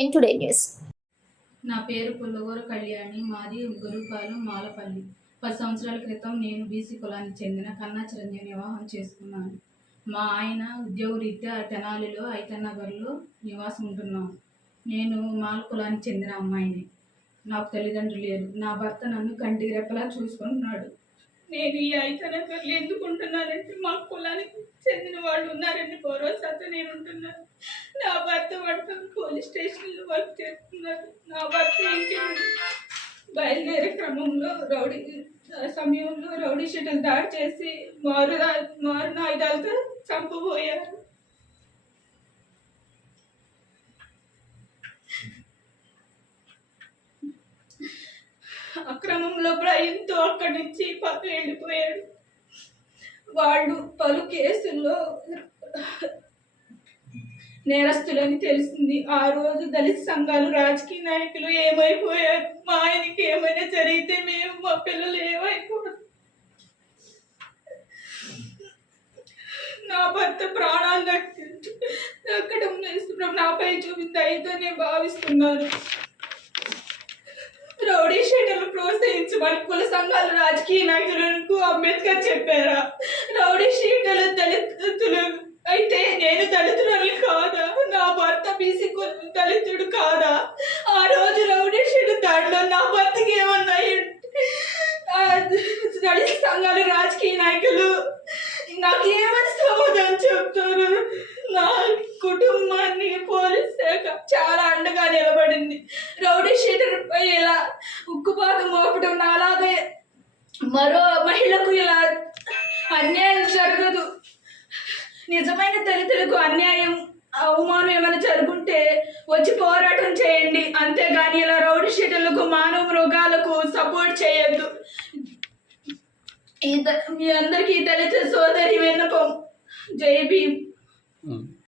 N Today News. నా పేరు పుల్లగూరు కళ్యాణి. మాది గురుపాలెం మాలపల్లి. 10 సంవత్సరాల క్రితం నేను బీసీ కులానికి చెందిన కన్నా చిరంజీవిని వివాహం చేసుకున్నాను. మా ఆయన ఉద్యోగరీత్యా తెనాలిలో ఐతన్నగర్లో నివాసం ఉంటున్నాం. నేను మాల కులానికి చెందిన అమ్మాయిని. నాకు తల్లిదండ్రులు లేరు. నా భర్త నన్ను కంటికి రెప్పలా చూసుకుంటున్నాడు. నేను ఈ ఐతన్నగర్లో ఎందుకు ఉంటున్నానంటే మా కులానికి చెందిన వాళ్ళు ఉన్నారని భరోసాతో నేను ఉంటున్నాను. నా భర్త వడపల్లి పోలీస్ స్టేషన్లో వర్క్ చేస్తున్నారు. నా భర్త ఇంటి బయలుదేరే క్రమంలో సమయంలో రౌడీ షీటలు దాడి చేసి మారున ఆయుధాలతో చంపబోయారు. అక్రమంలో భయంతో అక్కడి నుంచి పక్కన వెళ్ళిపోయాడు. వాళ్ళు పలు కేసుల్లో నేరస్తులని తెలిసింది. ఆ రోజు దళిత సంఘాలు, రాజకీయ నాయకులు ఏమైపోయారు. మా ఆయనకి ఏమైనా జరిగితే మేము, మా పిల్లలు ఏమైపోయారు. నా భర్త ప్రాణాలు దక్కడం నాపై చూపింది అయితే నేను భావిస్తున్నాను. రౌడీ షీటర్లు ప్రోత్సహించమని కుల సంఘాలు, రాజకీయ నాయకులకు అంబేద్కర్ చెప్పారా? రౌడీ షీటర్లు దళితులు అయితే నేను దళితురాలు కాదా? నా భర్త బీసీ దళితుడు కాదా? ఆ రోజు రౌడీ షీటర్ దాంట్లో నా భర్తకి ఏమన్నాయి? దళిత సంఘాలు, రాజకీయ నాయకులు నాకు ఏమని సమాధానం చెప్తారు? నా కుటుంబాన్ని పోలీస్ శాఖ చాలా అండగా నిలబడింది. రౌడీ షీటర్ పై ఇలా ఉక్కుపాదం మోపడం, నాలాగే మరో మహిళకు ఇలా అన్యాయం జరగదు. నిజమైన దళితులకు అన్యాయం, అవమానం ఏమైనా జరుగుంటే వచ్చి పోరాటం చేయండి. అంతేగాని ఇలా రౌడీ షీటర్లకు, మానవ మృగాలకు సపోర్ట్ చేయొద్దు. మీ అందరికీ దళిత సోదరి విన్నపం. జై భీమ్.